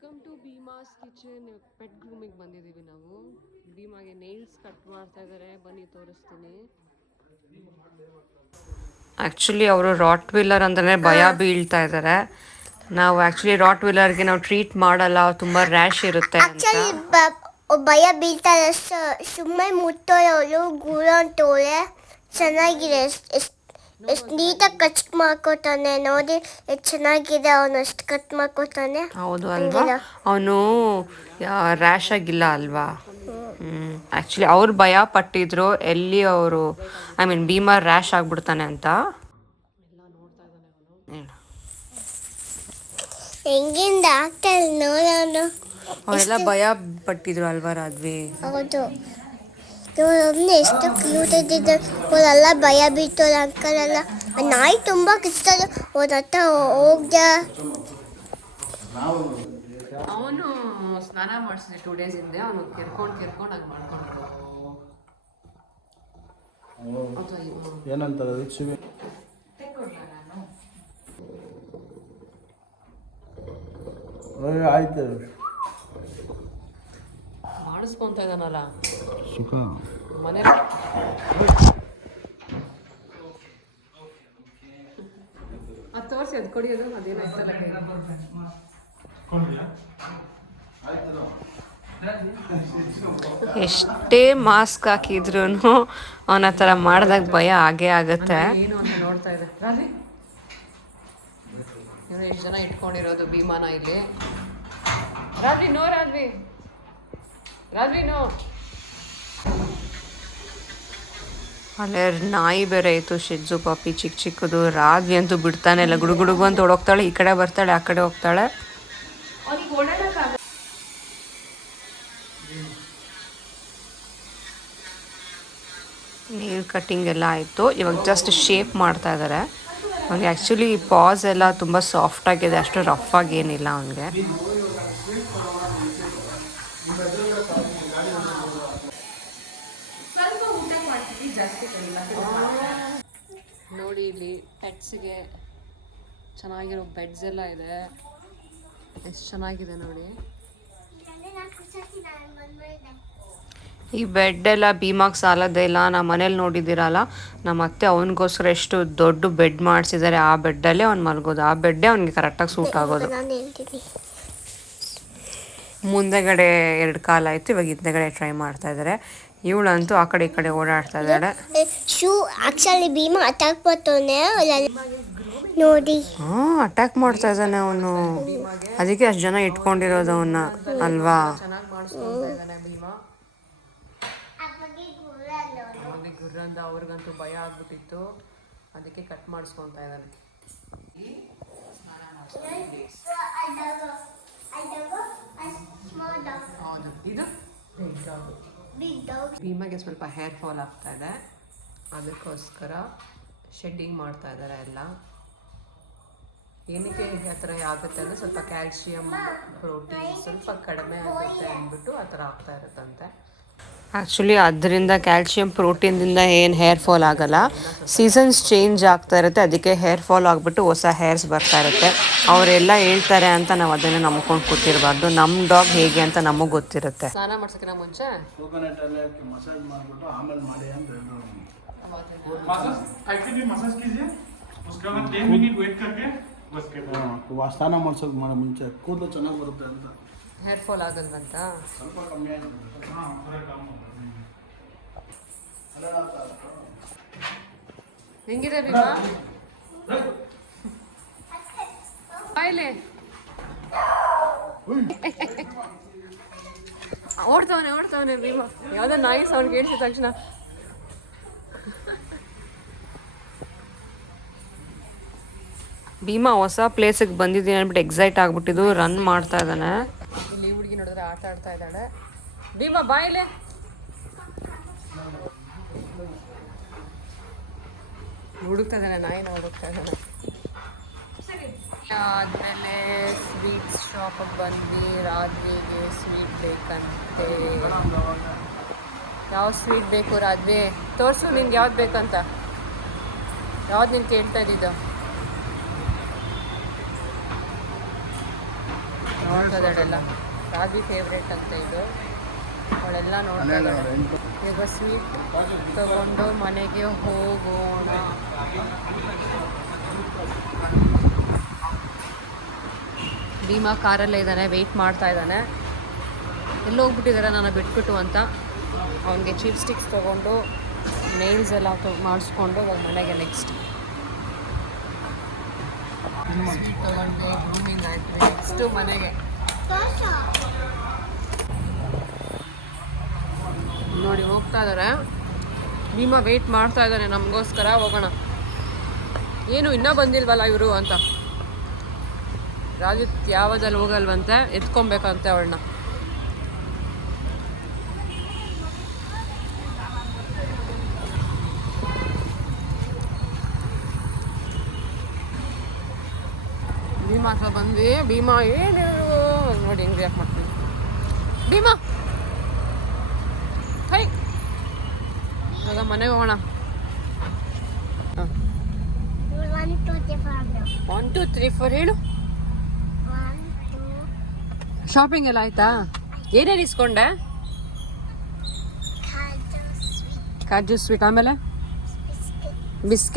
Welcome to Bheema's kitchen. Pet ಗ್ರೂಮಿಗೆ ಬಂದಿದ್ದೀವಿ ನಾವು. ಭೀಮಾಗೆ ನೇಲ್ಸ್ ಕಟ್ ಮಾಡ್ತಾ ಇದ್ದಾರೆ, ಬನ್ನಿ ತೋರಿಸ್ತೀನಿ. ಆ್ಯಕ್ಚುಲಿ ಅವರು ರಾಟ್ ವೀಲರ್ ಅಂದ್ರೆ ಭಯ ಬೀಳ್ತಾ ಇದ್ದಾರೆ. ನಾವು ಆ್ಯಕ್ಚುಲಿ ರಾಟ್ ವೀಲರ್ಗೆ ನಾವು ಟ್ರೀಟ್ ಮಾಡಲ್ಲ, ತುಂಬ ರ್ಯಾಶ್ ಇರುತ್ತೆ ಅಂತ. ಭಯ ಬೀಳ್ತಾರೆ, ಸುಮ್ಮನೆ ಮುಟ್ಟೋಳು ಗೂಳಂತೋಳೆ. ಚೆನ್ನಾಗಿದೆ, ಎಷ್ಟು ನೀಟಾಗಿ ಕಟ್ ಮಾಡ್ಕೊತಾನೆ ನೋಡಿ, ಎಷ್ಟು ಚೆನ್ನಾಗಿದೆ. ಅವನು ಎಷ್ಟು ಕಟ್ ಮಾಡ್ಕೊತಾನೆ. ಹೌದು ಅಲ್ವಾ, ಅವನು ರ್ಯಾಶ್ ಆಗಿಲ್ಲ ಅಲ್ವಾ. ಆ್ಯಕ್ಚುಲಿ ಅವ್ರು ಭಯ ಪಟ್ಟಿದ್ರು ಎಲ್ಲಿ ಅವರು ಭೀಮಾ ರ್ಯಾಶ್ ಆಗ್ಬಿಡ್ತಾನೆ ಅಂತ. ಹೆಂಗಿಂದ ಆಗ್ತಾರೆ ನೋಡೋಣ. ಅವರೆಲ್ಲ ಭಯ ಪಟ್ಟಿದ್ರು ಅಲ್ವಾ ರಾಧ್ವಿ. ಹೌದು, ಒಮ್ಮೆ ಎಷ್ಟು ಕ್ಯೂಟ್ ಇದ್ದಿದ್ದು. ಅವರೆಲ್ಲ ಭಯ ಬೀಳ್ತೋಳ ಅಂಕಲ್ ಎಲ್ಲ. ನಾಯಿ ತುಂಬ ಕಿಸ್ತದ, ಅವ್ರ ಹತ್ರ ಹೋಗ್ದ. ಅವನು ಸ್ನಾನ ಮಾಡಿಸಿದೆ 2 days ಹಿಂದೆ. ಅವನು ಕೆರ್ಕೊಂಡು ಹಂಗೆ ಮಾಡ್ಕೊಂಡಿದ್ದು. ಏನಂತಾರೆ ಆಯ್ತು, ಮಾಡಿಸ್ಕೊಂತ ಇದ್ದಾನಲ್ಲ ಸುಖ ಮನೆ. ಅದು ತೋರಿಸಿ, ಅದು ಕೊಡಿಯೋದು ಅದೇನಾಯ್ತಲ್ಲ. ಎಷ್ಟೇ ಮಾಸ್ಕ್ ಹಾಕಿದ್ರು ಅವನ ಥರ ಮಾಡಿದಾಗ ಭಯ ಆಗೇ ಆಗುತ್ತೆ. ಏನು ಅಂತ ನೋಡ್ತಾ ಇದೆ ರಾಜಿ. ಇನ್ನು ಎಷ್ಟು ಜನ ಇಟ್ಕೊಂಡಿರೋದು ಭೀಮಾನ ಇಲ್ಲಿ. Rajvi no, Rajvi no. ಅಲ್ಲೇ ನಾಯಿ ಬೇರೆ ಇತ್ತು, ಶಿಜ್ಜು ಪಾಪಿ ಚಿಕ್ಕದು. ರಾಜ್ವಿ ಅಂತೂ ಬಿಡ್ತಾನೆ ಇಲ್ಲ, ಗುಡುಗು ಅಂತ ಓಡೋಗ್ತಾಳೆ. ಈ ಕಡೆ ಬರ್ತಾಳೆ, ಆ ಕಡೆ ಹೋಗ್ತಾಳೆ. ನೇಲ್ ಕಟ್ಟಿಂಗ್ ಎಲ್ಲ ಆಯಿತು. ಇವಾಗ ಜಸ್ಟ್ ಶೇಪ್ ಮಾಡ್ತಾ ಇದ್ದಾರೆ. ಅವ್ನಿಗೆ ಆ್ಯಕ್ಚುಲಿ ಪಾಸ್ ಎಲ್ಲ ತುಂಬ ಸಾಫ್ಟಾಗಿದೆ, ಅಷ್ಟು ರಫ್ ಆಗಿ ಏನಿಲ್ಲ ಅವನಿಗೆ. ನೋಡಿ ಇಲ್ಲಿ ಪೆಟ್ಸ್ಗೆ ಚೆನ್ನಾಗಿರೋ ಬೆಡ್ಸ್ ಎಲ್ಲ ಇದೆ. ಎಷ್ಟು ಚೆನ್ನಾಗಿದೆ ನೋಡಿ. ಈ ಬೆಡ್ ಎಲ್ಲ ಭೀಮಾಗೆ ಸಾಲದೇ ಇಲ್ಲ. ನಮ್ಮ ಮನೇಲಿ ನೋಡಿದ್ದೀರಲ್ಲ, ನಮ್ಮ ಅತ್ತೆ ಅವನಿಗೋಸ್ಕರ ಎಷ್ಟು ದೊಡ್ಡ ಬೆಡ್ ಮಾಡಿಸಿದ್ದಾರೆ. ಆ ಬೆಡ್ಡಲ್ಲೇ ಅವ್ನು ಮಲಗೋದು, ಆ ಬೆಡ್ಡೇ ಅವ್ನಿಗೆ ಕರೆಕ್ಟಾಗಿ ಸೂಟ್ ಆಗೋದು. ಮುಂದೆಗಡೆ 2 ಕಾಲಾಯಿತು, ಇವಾಗ ಹಿಂದೆಗಡೆ ಟ್ರೈ ಮಾಡ್ತಾ ಇದ್ದಾರೆ. ಇವಳಂತೂ ಆ ಕಡೆ ಈ ಕಡೆ ಓಡಾಡ್ತಾ ಇದ್ದಾಳೆ. ಶೂ ಆಕ್ಚುಲಿ ಭೀಮಾ ಅಟ್ಯಾಕ್ ಬರ್ತಾನೆ ನೋಡಿ. ಅಟ್ಯಾಕ್ ಮಾಡ್ತಾ ಇದ್ದಾನೆ ಅವನು, ಅದಕ್ಕೆ ಅಷ್ಟು ಜನ ಇಟ್ಕೊಂಡಿರೋದು ಅವನ್ನ ಅಲ್ವಾ. ಗುರ್ರಂದ ಅವ್ರಿಗಂತೂ ಭಯ ಆಗ್ಬಿಟ್ಟಿತ್ತು, ಅದಕ್ಕೆ ಕಟ್ ಮಾಡಿಸ್ಕೊತಾ ಇದ್ದಾನೆ. ಹೌದು, ಇದು ಭೀಮಾಗೆ ಸ್ವಲ್ಪ ಹೇರ್ ಫಾಲ್ ಆಗ್ತಾ ಇದೆ, ಅದಕ್ಕೋಸ್ಕರ ಶೆಡ್ಡಿಂಗ್ ಮಾಡ್ತಾ ಇದ್ದಾರೆ ಎಲ್ಲ. ಏನಕ್ಕೆ ಆ ಥರ ಆಗುತ್ತೆ ಅಂದರೆ ಸ್ವಲ್ಪ ಕ್ಯಾಲ್ಶಿಯಂ ಪ್ರೋಟೀನ್ ಸ್ವಲ್ಪ ಕಡಿಮೆ ಆಗುತ್ತೆ ಅಂದ್ಬಿಟ್ಟು ಆ ಥರ ಆಗ್ತಾ ಇರುತ್ತಂತೆ. ಆ್ಯಕ್ಚುಲಿ ಅದರಿಂದ ಕ್ಯಾಲ್ಶಿಯಂ ಪ್ರೋಟೀನ್ದಿಂದ ಏನು ಹೇರ್ ಫಾಲ್ ಆಗಲ್ಲ. ಸೀಸನ್ಸ್ ಚೇಂಜ್ ಆಗ್ತಾ ಇರುತ್ತೆ, ಅದಕ್ಕೆ ಹೇರ್ ಫಾಲ್ ಆಗಿಬಿಟ್ಟು ಹೊಸ ಹೇರ್ಸ್ ಬರ್ತಾ ಇರುತ್ತೆ. ಅವರೆಲ್ಲ ಹೇಳ್ತಾರೆ ಅಂತ ನಾವು ಅದನ್ನು ನಂಬ್ಕೊಂಡು ಕೂತಿರಬಾರ್ದು. ನಮ್ಮ ಡಾಗ್ ಹೇಗೆ ಅಂತ ನಮಗೆ ಗೊತ್ತಿರುತ್ತೆ. ಸ್ನಾನ ಮಾಡ್ಸೋಕ್ಕಿಂತ ಮುಂಚೆ ಮಸಾಜ್ ಮಾಡಿಬಿಟ್ಟು ಆಮೇಲೆ ಮಾಡಿ ಅಂತ ಸ್ನಾನ ಮಾಡ್ಸೋಕೆ ಮುಂಚೆ ಕೂದಲು ಚೆನ್ನಾಗಿ ಬರುತ್ತೆ ಅಂತ. ಹೇರ್ ಫಾಲ್ ಆಗಲ್ವಂತ ಸ್ವಲ್ಪ ಕಮ್ಮಿ ಆಯ್ತು. ಹೆಂಗಿದೆ ಭೀಮಾ? ಬಾಯ್ಲೆ ಓಡ್ತವನೆ ಭೀಮಾ. ಯಾವುದೋ ನಾಯಿ ಸೌಂಡ್ ಕೇಳಿಸಿದ ತಕ್ಷಣ ಭೀಮಾ ಹೊಸ ಪ್ಲೇಸಿಗೆ ಬಂದಿದ್ದೀನಿ ಅಂದ್ಬಿಟ್ಟು ಎಕ್ಸೈಟ್ ಆಗ್ಬಿಟ್ಟಿದ್ದು ರನ್ ಮಾಡ್ತಾ ಇದ್ದಾನೆ. ಇಲ್ಲಿ ಹುಡುಗಿ ನೋಡಿದ್ರೆ ಆಟ ಆಡ್ತಾ ಇದ್ದಾಳೆ. ಭೀಮಾ ಬಾಯಿಲೆ. ಹುಡುಕ್ತಾ ಇದ್ದಾನೆ, ನಾಯಿನ ಹುಡುಕ್ತಾ ಇದ್ದಾನೆ. ಆದಮೇಲೆ ಸ್ವೀಟ್ಸ್ ಶಾಪಿಗೆ ಬಂದ್ವಿ. ರಾಧ್ವಿಗೆ ಸ್ವೀಟ್ ಬೇಕಂತೆ. ಯಾವ ಸ್ವೀಟ್ ಬೇಕು ರಾಧ್ವಿ? ತೋರಿಸು ನಿನ್ಗೆ ಯಾವ್ದು ಬೇಕಂತ. ಯಾವ್ದು ನೀನು ಕೇಳ್ತಾ ಇದ್ದಿದ್ದು? ನೋಡ್ತಾ ಇದ್ದಾಳೆಲ್ಲ. ರಾಗಿ ಫೇವ್ರೇಟ್ ಅಂತ ಇದು, ಅವಳೆಲ್ಲ ನೋಡ್ತಾ ಇದ್ದಾಳೆ. ಈಗ ಸ್ವೀಟ್ ತಗೊಂಡು ಮನೆಗೆ ಹೋಗೋಣ. ಭೀಮಾ ಕಾರಲ್ಲೇ ಇದ್ದಾನೆ, ವೆಯ್ಟ್ ಮಾಡ್ತಾ ಇದ್ದಾನೆ. ಎಲ್ಲೋ ಹೋಗ್ಬಿಟ್ಟಿದ್ದಾರೆ ನಾನು ಬಿಟ್ಬಿಟ್ಟು ಅಂತ. ಅವನಿಗೆ ಚೀಪ್ ಸ್ಟಿಕ್ಸ್ ತೊಗೊಂಡು ನೇಲ್ಸ್ ಎಲ್ಲ ಮಾಡಿಸ್ಕೊಂಡು ಇವಾಗ ಮನೆಗೆ ನೆಕ್ಸ್ಟ್ ಸ್ವೀಟ್ ತೊಗೊಂಡು ಗ್ರೂಮಿಂಗ್ ಆಯಿತು. ನೆಕ್ಸ್ಟು ಮನೆಗೆ ನೋಡಿ ಹೋಗ್ತಾ ಇದ್ದಾರೆ. ಭೀಮಾ ವೆಯ್ಟ್ ಮಾಡ್ತಾ ಇದ್ದಾನೆ ನಮಗೋಸ್ಕರ. ಹೋಗೋಣ. ಏನು ಇನ್ನೂ ಬಂದಿಲ್ವಲ್ಲ ಇವರು ಅಂತ. ರಾಜಿತ್ ಯಾವದಲ್ಲಿ ಹೋಗಲ್ವಂತೆ, ಎತ್ಕೊಬೇಕಂತೆ ಅವಳನ್ನ. ಭೀಮಾ ಹತ್ರ ಬಂದ್ವಿ. ಭೀಮಾ ಏನು ನೋಡಿ ಹೆಂಗೆ ಯಾಕೆ ಮಾಡ್ತೀವಿ. ಭೀಮಾ ಹೈ, ಇವಾಗ ಮನೆಗೆ ಹೋಗೋಣ. 1 2 3 1 2 3 4 ಹೇಳು. ಶಾಪಿಂಗ್ ಎಲ್ಲ ಆಯ್ತಾ? ಏನೇನು ಇಸ್ಕೊಂಡೆ? ಕಾಜು ಸ್ವೀಟ್, ಆಮೇಲೆ ಬಿಸ್ಕೆಟ್.